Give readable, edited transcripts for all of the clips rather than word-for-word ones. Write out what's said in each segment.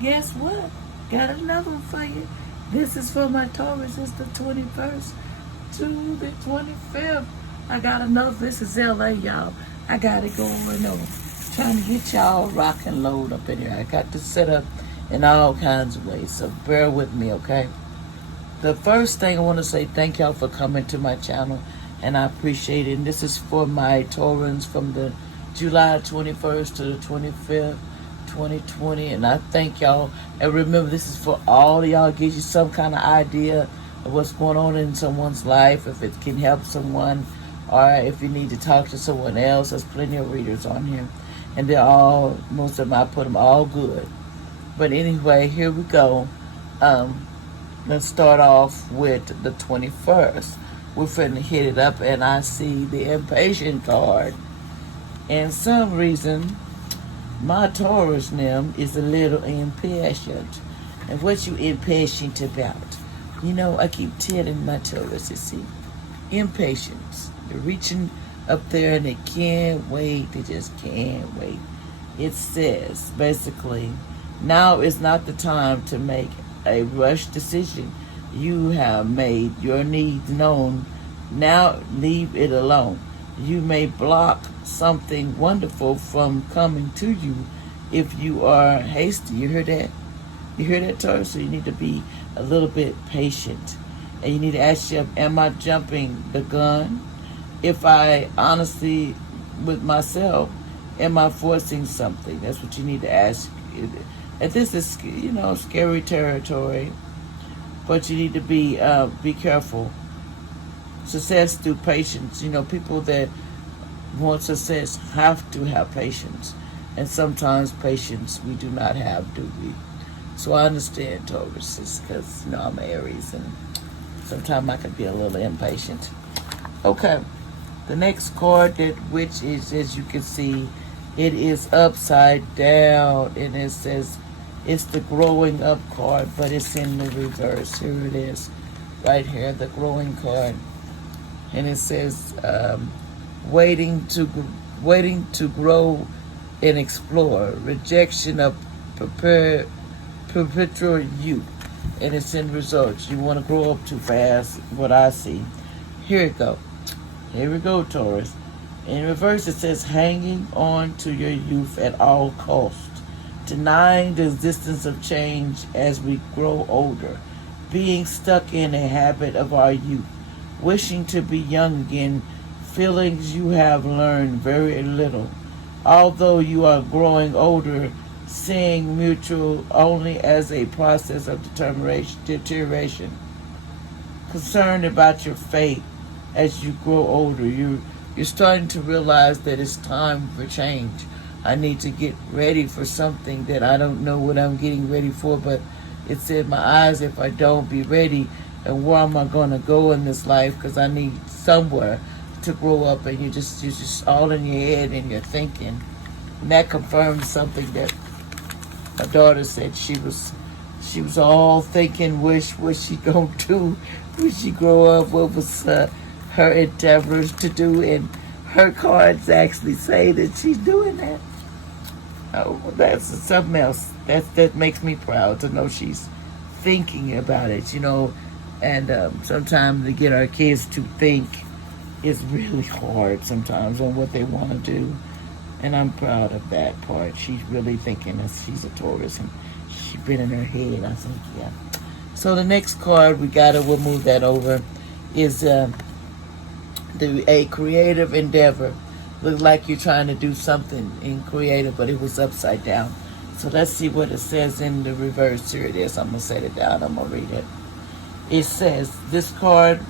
guess what? Got another one for you. This is for my Taurus. It's the 21st to the 25th. I got another. This is LA, y'all. I got it going on. Trying to get y'all rock and load up in here. I got to set up in all kinds of ways, so bear with me, okay? The first thing I want to say, thank y'all for coming to my channel, and I appreciate it. And this is for my Taurans from the July 21st to the 25th, 2020, and I thank y'all. And remember, this is for all of y'all. Gives you some kind of idea of what's going on in someone's life, if it can help someone, or if you need to talk to someone else. There's plenty of readers on here, and they're all, most of them, I put them all good. But anyway, here we go. Let's start off with the 21st. We're finna hit it up, and I see the Impatience card. And some reason, my Taurus name is a little impatient. And what you impatient about? You know, I keep telling my Taurus, you see, impatience. They're reaching up there and they can't wait. They just can't wait. It says, basically, now is not the time to make a rush decision. You have made your needs known. Now leave it alone. You may block something wonderful from coming to you if you are hasty. You hear that? You hear that, Taurus? So you need to be a little bit patient. And you need to ask yourself, am I jumping the gun? If I honestly, with myself, am I forcing something? That's what you need to ask. And this is, you know, scary territory, but you need to be careful. Success through patience. You know, people that want success have to have patience, and sometimes patience we do not have, do we? So I understand, Taurus, because, you know, I'm Aries, and sometimes I can be a little impatient. Okay, the next card, which is, as you can see, it is upside down, and it says it's the growing up card, but it's in the reverse. Here it is, right here, the growing card, and it says waiting to grow and explore, rejection of perpetual youth, and it's in results. You want to grow up too fast, what I see. Here it go. Here we go, Taurus. In reverse, it says hanging on to your youth at all costs, denying the existence of change as we grow older, being stuck in a habit of our youth, wishing to be young again, feelings you have learned very little. Although you are growing older, seeing mutual only as a process of deterioration, concerned about your fate as you grow older. You're starting to realize that it's time for change. I need to get ready for something that I don't know what I'm getting ready for, but it's in my eyes if I don't be ready. And where am I going to go in this life? Because I need somewhere to grow up, and you're just all in your head and you're thinking. And that confirms something that my daughter said. She was all thinking, what she gonna do when she grow up, what was her endeavors to do, and her cards actually say that she's doing that. Oh, that's something else. That makes me proud to know she's thinking about it, you know. And sometimes to get our kids to think is really hard sometimes on what they want to do. And I'm proud of that part. She's really thinking that she's a Taurus, and she's been in her head, I think, yeah. So the next card we'll move that over, is a creative endeavor. Looked like you're trying to do something in creative, but it was upside down. So let's see what it says in the reverse. Here it is. I'm going to set it down. I'm going to read it. It says, this card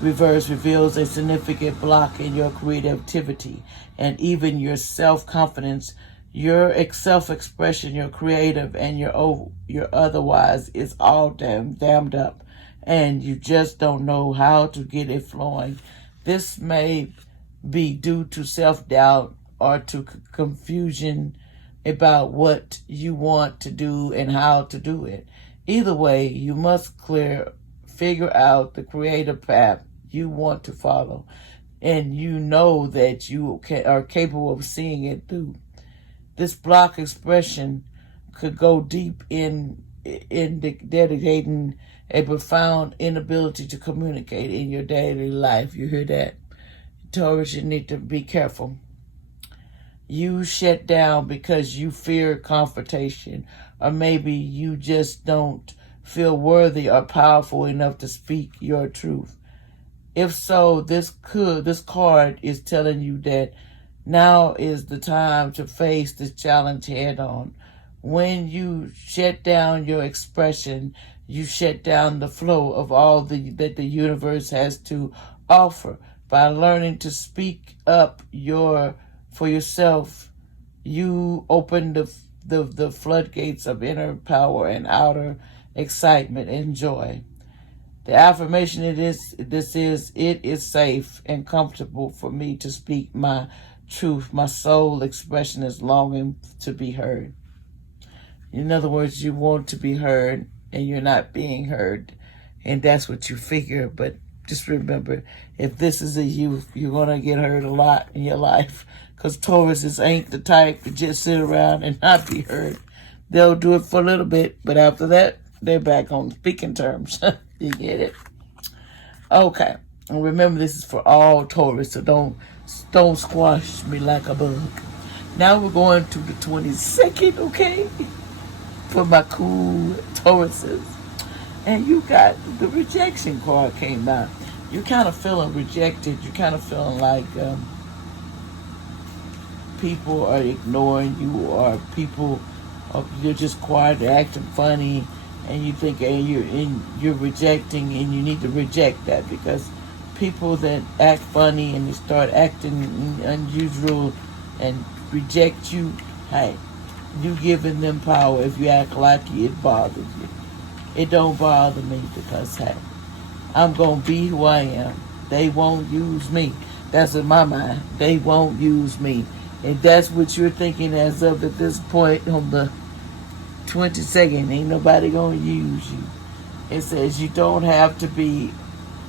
reverse reveals a significant block in your creativity and even your self-confidence. Your self-expression, your creative, and your otherwise is all damned up, and you just don't know how to get it flowing. This may be due to self-doubt or to confusion about what you want to do and how to do it. Either way, you must figure out the creative path you want to follow, and you know that you are capable of seeing it through. This block expression could go deep in dedicating a profound inability to communicate in your daily life. You hear that? Taurus, you need to be careful. You shut down because you fear confrontation, or maybe you just don't feel worthy or powerful enough to speak your truth. If so, this card is telling you that now is the time to face this challenge head on. When you shut down your expression, you shut down the flow of all that the universe has to offer. By learning to speak up for yourself, you open the floodgates of inner power and outer excitement and joy. The affirmation it is safe and comfortable for me to speak my truth. My soul expression is longing to be heard. In other words, you want to be heard and you're not being heard. And that's what you figure. But just remember, if this is a youth, you're going to get hurt a lot in your life. Because Tauruses ain't the type to just sit around and not be heard. They'll do it for a little bit, but after that, they're back on speaking terms. You get it? Okay. And remember, this is for all Taurus, so don't squash me like a bug. Now we're going to the 22nd, okay? For my cool Tauruses. And you got the rejection card came out. You're kind of feeling rejected. You're kind of feeling like people are ignoring you, or you're just quiet, they're acting funny, and you think you're rejecting, and you need to reject that, because people that act funny and they start acting unusual and reject you, hey, you giving them power. If you act like it bothers you, it don't bother me, because hey, I'm gonna be who I am. They won't use me. That's in my mind. They won't use me. And that's what you're thinking as of at this point on the 22nd. Ain't nobody gonna use you. It says you don't have to be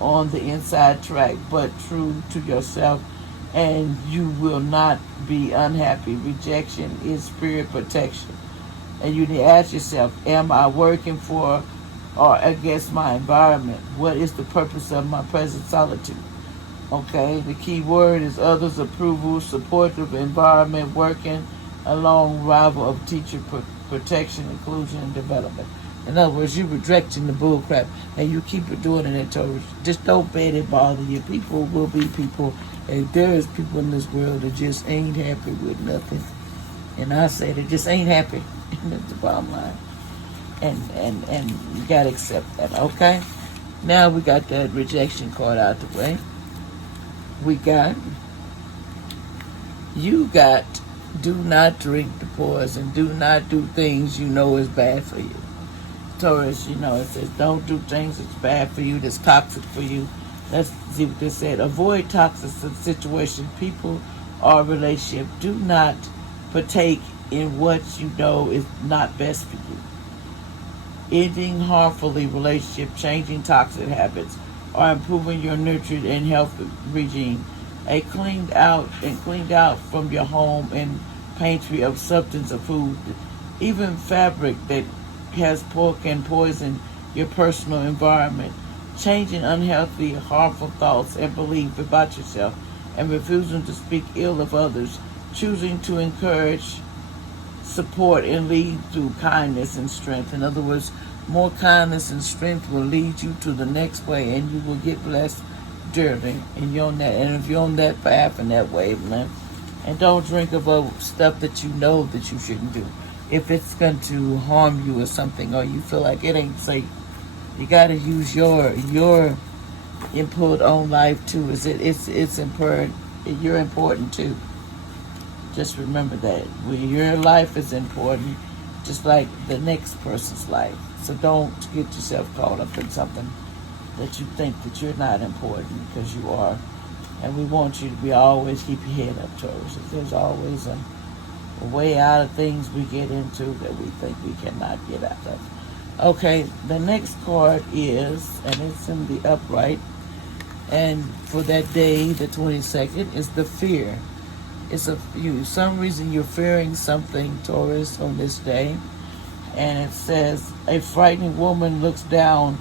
on the inside track, but true to yourself, and you will not be unhappy. Rejection is spirit protection. And you need to ask yourself, am I working for or against my environment? What is the purpose of my present solitude? Okay, the key word is others' approval, supportive environment, working along rival of teacher protection, inclusion, and development. In other words, you're rejecting the bull crap, and you keep doing it in Taurus. Just don't let it bother you. People will be people, and there is people in this world that just ain't happy with nothing. And I say they just ain't happy. That's the bottom line. And you gotta accept that, okay? Now we got that rejection card out the way. You got do not drink the poison. Do not do things you know is bad for you. Taurus, it says don't do things that's bad for you, that's toxic for you. Let's see what they said. Avoid toxic situations, people or relationship. Do not partake in what you know is not best for you. Ending harmfully relationship, changing toxic habits, or improving your nurtured and health regime. A cleaned out from your home and pantry of substance of food, even fabric that can poison your personal environment. Changing unhealthy, harmful thoughts and beliefs about yourself, and refusing to speak ill of others. Choosing to encourage, support, and lead through kindness and strength. In other words, more kindness and strength will lead you to the next way, and you will get blessed dearly. And if you're on that path and that wavelength, and don't drink about stuff that you know that you shouldn't do. If it's going to harm you or something, or you feel like it ain't safe, you got to use your input on life too. It's important. You're important too. Just remember that your life is important, just like the next person's life. So don't get yourself caught up in something that you think that you're not important, because you are. And we want you to always keep your head up, Taurus. There's always a way out of things we get into that we think we cannot get out of. Okay, the next card is, and it's in the upright, and for that day, the 22nd, is the fear. It's some reason you're fearing something, Taurus, on this day. And it says, a frightening woman looks down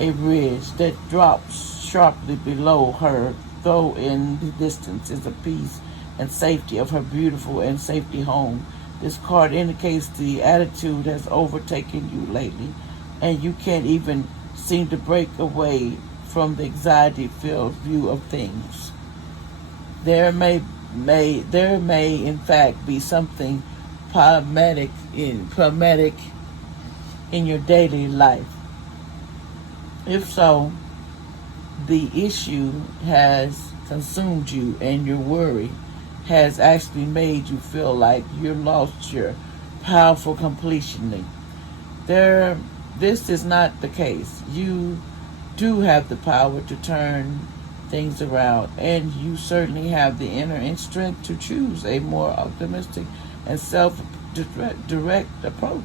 a ridge that drops sharply below her, though in the distance is the peace and safety of her beautiful and safety home. This card indicates the attitude has overtaken you lately, and you can't even seem to break away from the anxiety-filled view of things. There may in fact be something problematic in your daily life. If so, the issue has consumed you, and your worry has actually made you feel like you lost your powerful completely. This is not the case. You do have the power to turn things around, and you certainly have the inner strength to choose a more optimistic and self-direct approach.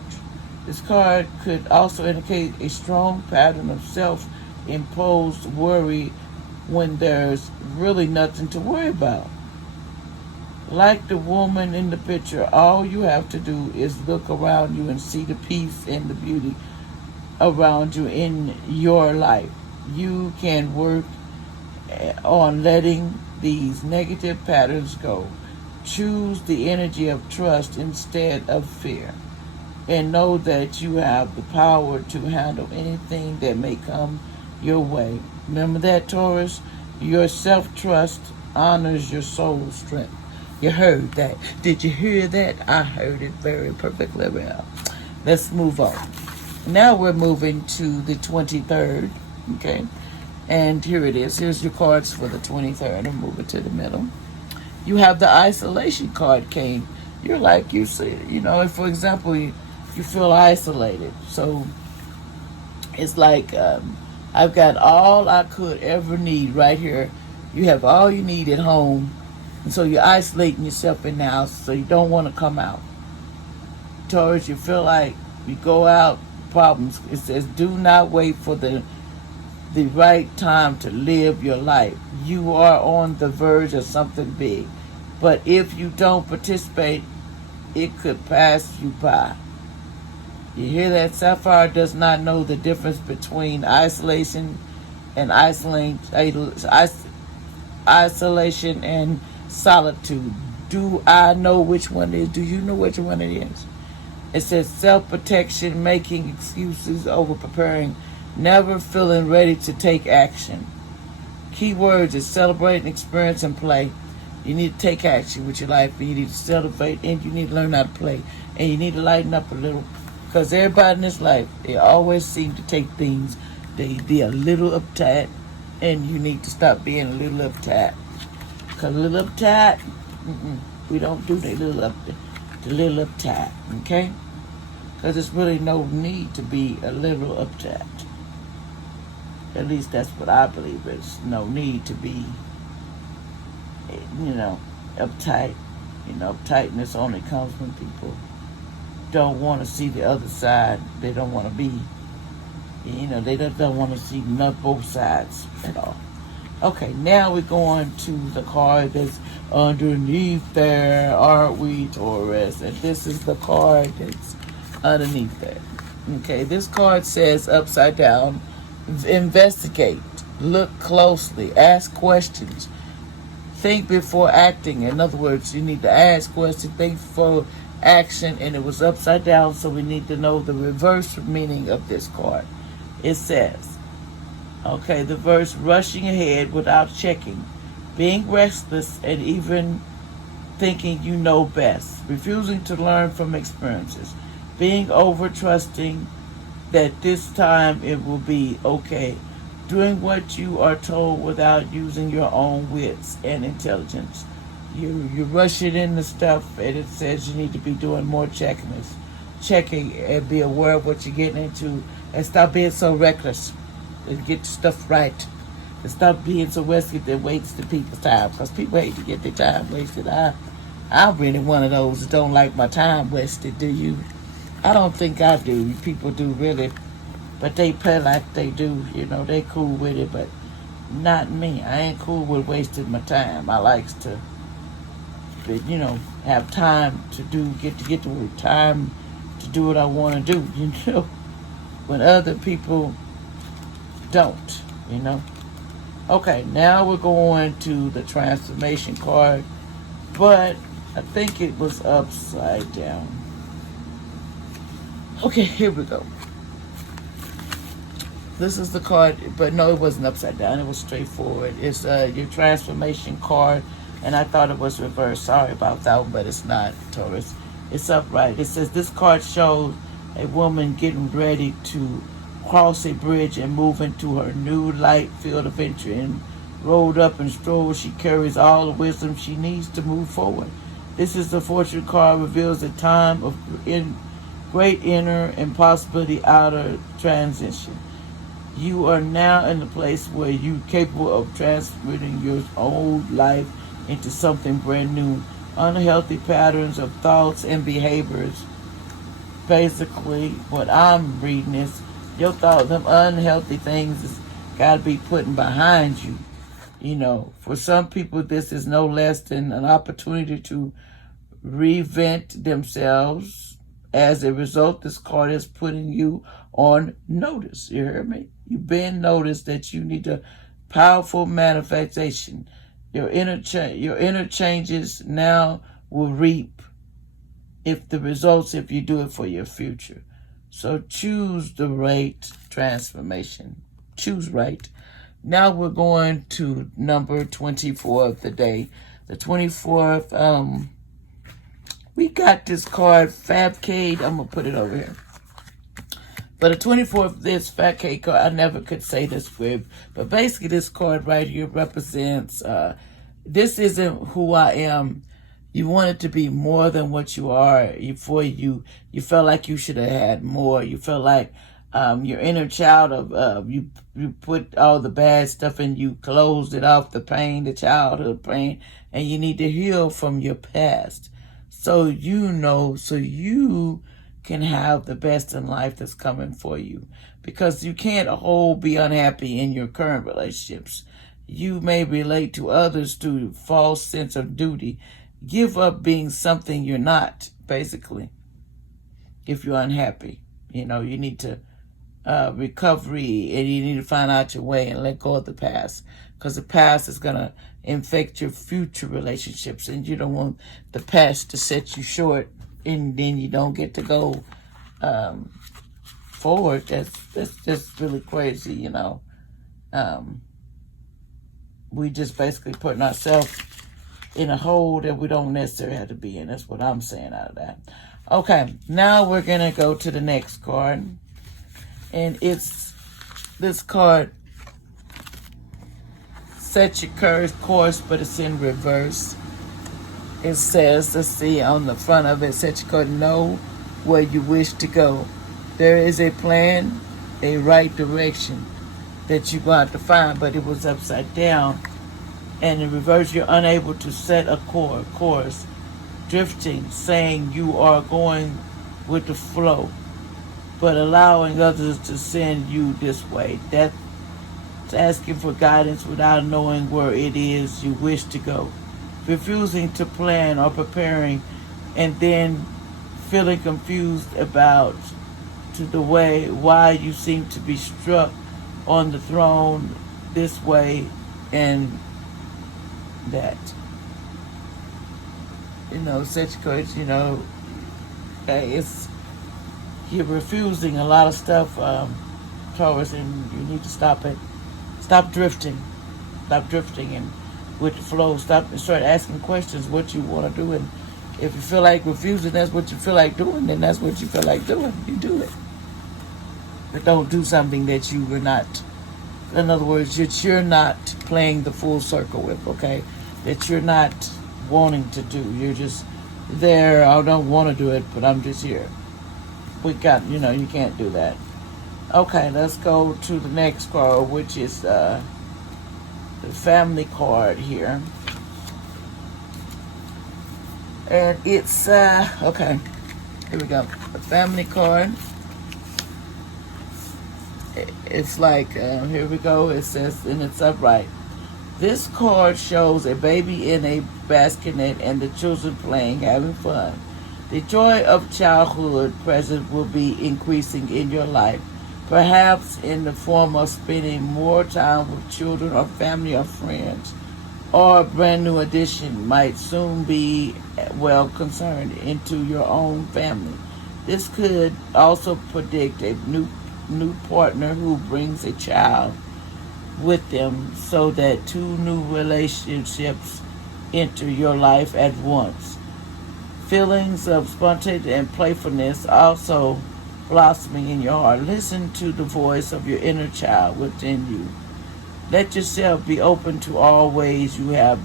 This card could also indicate a strong pattern of self-imposed worry when there's really nothing to worry about. Like the woman in the picture, all you have to do is look around you and see the peace and the beauty around you in your life. You can work on letting these negative patterns go. Choose the energy of trust instead of fear, and know that you have the power to handle anything that may come your way. Remember that, Taurus? Your self-trust honors your soul strength. You heard that. Did you hear that? I heard it very perfectly well. Let's move on. Now we're moving to the 23rd, okay? And here it is. Here's your cards for the 23rd. I'll move it to the middle. You have the isolation card came. You're like, you see, if, for example, you feel isolated. So it's like I've got all I could ever need right here. You have all you need at home. And so you're isolating yourself in the house, so you don't want to come out. Taurus, you feel like you go out, problems. It says, do not wait for the right time to live your life. You are on the verge of something big. But if you don't participate, it could pass you by. You hear that? Sapphire does not know the difference between isolation and isolation and solitude. Do I know which one it is? Do you know which one it is? It says self-protection, making excuses, over preparing, never feeling ready to take action. Key words is celebrate, experience, and play. You need to take action with your life, and you need to celebrate, and you need to learn how to play, and you need to lighten up a little, because everybody in this life, they always seem to take things, they be a little uptight, and you need to stop being a little uptight. Because a little uptight, we don't do the little uptight, okay? Because there's really no need to be a little uptight. At least that's what I believe. There's no need to be, uptight. Uptightness only comes when people don't want to see the other side. They don't want to be, they don't want to see both sides at all. Okay, now we're going to the card that's underneath there, aren't we, Taurus? And this is the card that's underneath there. Okay, this card says upside down, investigate, look closely, ask questions, think before acting. In other words, you need to ask questions, think before action, and it was upside down, so we need to know the reverse meaning of this card. It says, okay, the verse, rushing ahead without checking, being restless and even thinking you know best, refusing to learn from experiences, being over-trusting that this time it will be okay, doing what you are told without using your own wits and intelligence. You rush it into stuff, and it says you need to be doing more checking and be aware of what you're getting into, and stop being so reckless and get stuff right. And stop being so wasted and wasting people's time, because people hate to get their time wasted. I'm really one of those that don't like my time wasted, do you? I don't think I do. People do really, but they play like they do. They cool with it, but not me. I ain't cool with wasting my time. I likes to, have time to get to work, time to do what I want to do, when other people don't, Okay, now we're going to the transformation card, but I think it was upside down. Okay, here we go. This is the card, but no, it wasn't upside down. It was straightforward. It's your transformation card, and I thought it was reversed. Sorry about that one, but it's not, Taurus. It's upright. It says this card shows a woman getting ready to cross a bridge and move into her new light field of entry. And rolled up and strolled, she carries all the wisdom she needs to move forward. This is the fortune card, reveals a time of great inner and possibility outer transition. You are now in a place where you're capable of transferring your old life into something brand new. Unhealthy patterns of thoughts and behaviors. Basically, what I'm reading is your thoughts, them unhealthy things has got to be putting behind you. For some people, this is no less than an opportunity to reinvent themselves. As a result, this card is putting you on notice. You hear me? You've been noticed that you need a powerful manifestation. Your inner changes now will reap if you do it for your future. So choose the right transformation. Choose right. Now we're going to number 24 of the day. The 24th, we got this card, Fabcade. I'm going to put it over here. But the 24th, this Fabcade card, I never could say this with, but basically this card right here represents, this isn't who I am. You wanted to be more than what you are. Before you felt like you should have had more. You felt like your inner child of you put all the bad stuff and you closed it off, the pain, the childhood pain, and you need to heal from your past. So you can have the best in life that's coming for you, because you can't be unhappy in your current relationships. You may relate to others through false sense of duty. Give up being something you're not, basically. If you're unhappy, you need to recovery, and you need to find out your way and let go of the past, because the past is going to infect your future relationships, and you don't want the past to set you short, and then you don't get to go forward. That's just really crazy, We just basically putting ourselves in a hole that we don't necessarily have to be in. That's what I'm saying out of that. Okay, now we're going to go to the next card. And it's this card, set your course, but it's in reverse. It says, let's see, on the front of it, set your course, know where you wish to go. There is a plan, a right direction that you're going to find, but it was upside down. And in reverse, you're unable to set a course, drifting, saying you are going with the flow, but allowing others to send you this way. That's asking for guidance without knowing where it is you wish to go. Refusing to plan or preparing, and then feeling confused about why you seem to be struck on the throne this way and that. Such courage, it's you're refusing a lot of stuff, Taurus, and you need to stop it. Stop drifting. Stop drifting and with the flow. Stop and start asking questions what you want to do. And if you feel like refusing, that's what you feel like doing, then that's what you feel like doing. You do it. But don't do something that you were not. In other words, that you're not playing the full circle with, okay? That you're not wanting to do. You're just there. I don't want to do it, but I'm just here. You can't do that. Okay, let's go to the next card, which is the family card here. And it's, okay, here we go. The family card. It's like, here we go. It says, and it's upright. This card shows a baby in a bassinet and the children playing, having fun. The joy of childhood present will be increasing in your life, perhaps in the form of spending more time with children or family or friends, or a brand new addition might soon be well concerned into your own family. This could also predict a new partner who brings a child with them, so that two new relationships enter your life at once. Feelings of spontaneity and playfulness also blossoming in your heart. Listen to the voice of your inner child within you. Let yourself be open to all ways you have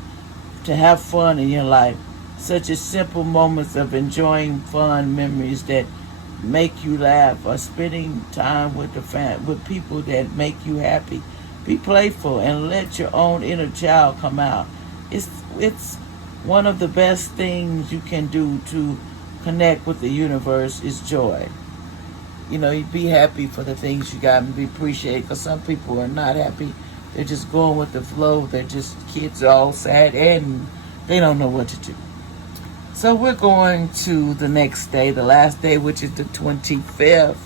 to have fun in your life, such as simple moments of enjoying fun memories that make you laugh, or spending time with with people that make you happy. Be playful and let your own inner child come out. It's one of the best things you can do to connect with the universe is joy. You be happy for the things you got and be appreciated, because some people are not happy. They're just going with the flow. They're just kids all sad and they don't know what to do. So we're going to the next day, the last day, which is the 25th.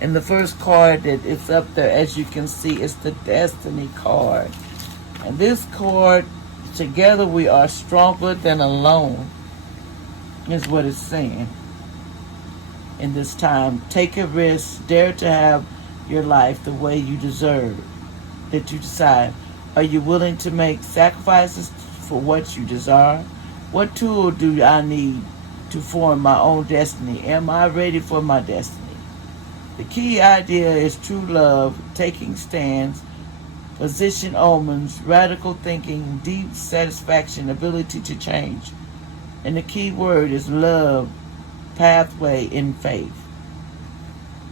And the first card that is up there, as you can see, is the Destiny card. And this card, together we are stronger than alone, is what it's saying. In this time, take a risk, dare to have your life the way you deserve, that you decide. Are you willing to make sacrifices for what you desire? What tool do I need to form my own destiny? Am I ready for my destiny? The key idea is true love, taking stands, position omens, radical thinking, deep satisfaction, ability to change. And the key word is love, pathway in faith.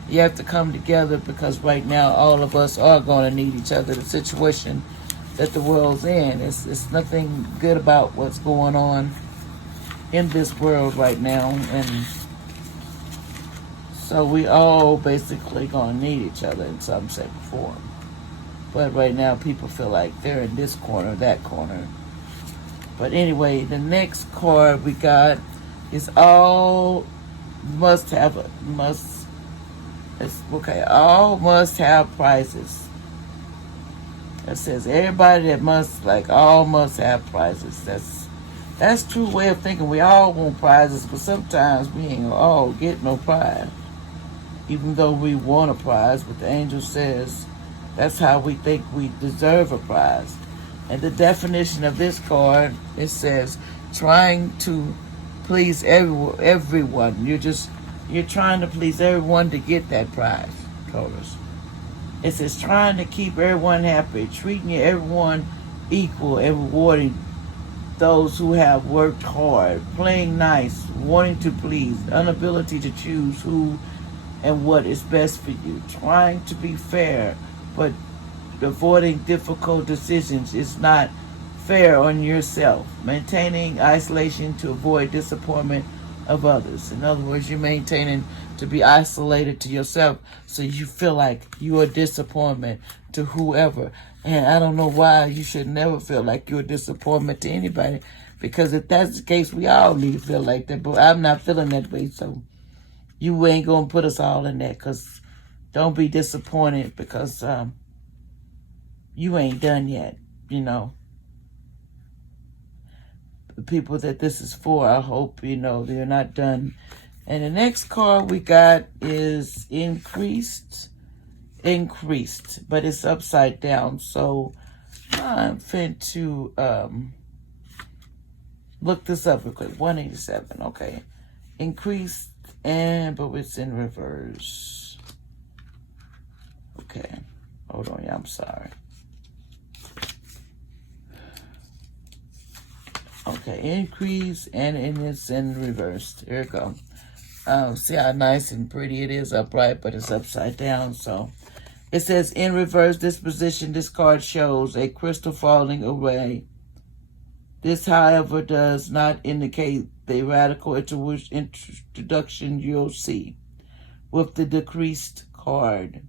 You have to come together, because right now all of us are going to need each other. The situation that the world's in, it's nothing good about what's going on in this world right now. And so we all basically going to need each other in some shape or form. But right now people feel like they're in this corner, that corner. But anyway, the next card we got is all must have prizes. It says everybody that must, all must have prizes. That's true way of thinking. We all want prizes, but sometimes we ain't all get no prize, even though we want a prize. But the angel says that's how we think we deserve a prize. And the definition of this card, it says trying to please everyone. You're trying to please everyone to get that prize, Taurus. It says trying to keep everyone happy, treating everyone equal, and rewarding those who have worked hard, playing nice, wanting to please, inability to choose who and what is best for you, trying to be fair, but avoiding difficult decisions is not fair on yourself, maintaining isolation to avoid disappointment of others. In other words, you're maintaining to be isolated to yourself, so you feel like you're a disappointment to whoever. And I don't know why you should never feel like you're a disappointment to anybody, because if that's the case, we all need to feel like that. But I'm not feeling that way, so you ain't gonna put us all in that. Because don't be disappointed because you ain't done yet. The people that this is for, I hope they're not done. And the next card we got is increased, but it's upside down. So I'm fin to look this up real quick. 187, okay. Increased, but it's in reverse. Okay, hold on, I'm sorry. Okay, increase, and it's in reverse. There you go. See how nice and pretty it is upright, but it's upside down. So it says in reverse disposition, this card shows a crystal falling away. This, however, does not indicate the radical introduction you'll see with the decreased card.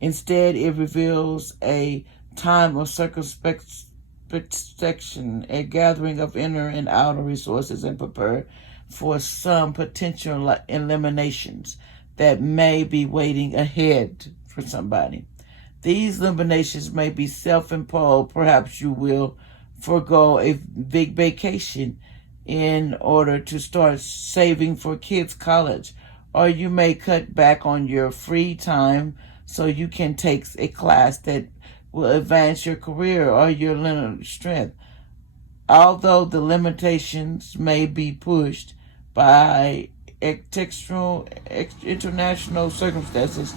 Instead, it reveals a time of circumspection, a gathering of inner and outer resources and for some potential eliminations that may be waiting ahead for somebody. These eliminations may be self-imposed. Perhaps you will forego a big vacation in order to start saving for kids' college, or you may cut back on your free time so you can take a class that will advance your career or your learning strength. Although the limitations may be pushed by international circumstances,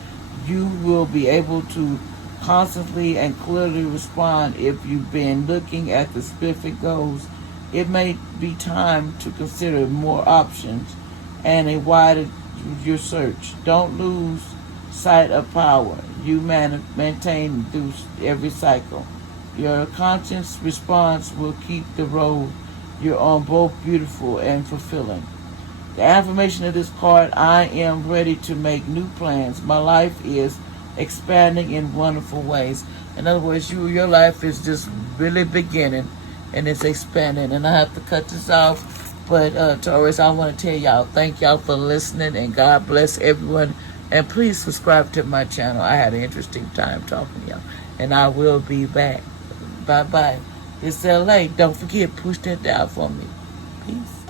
you will be able to constantly and clearly respond if you've been looking at the specific goals. It may be time to consider more options and a wider your search. Don't lose sight of power you maintain through every cycle. Your conscious response will keep the road you're on both beautiful and fulfilling. The affirmation of this card: I am ready to make new plans. My life is expanding in wonderful ways. In other words, your life is just really beginning and it's expanding. And I have to cut this off. But Taurus, I want to tell y'all, thank y'all for listening, and God bless everyone. And please subscribe to my channel. I had an interesting time talking to y'all. And I will be back. Bye-bye. It's LA. Don't forget, push that down for me. Peace.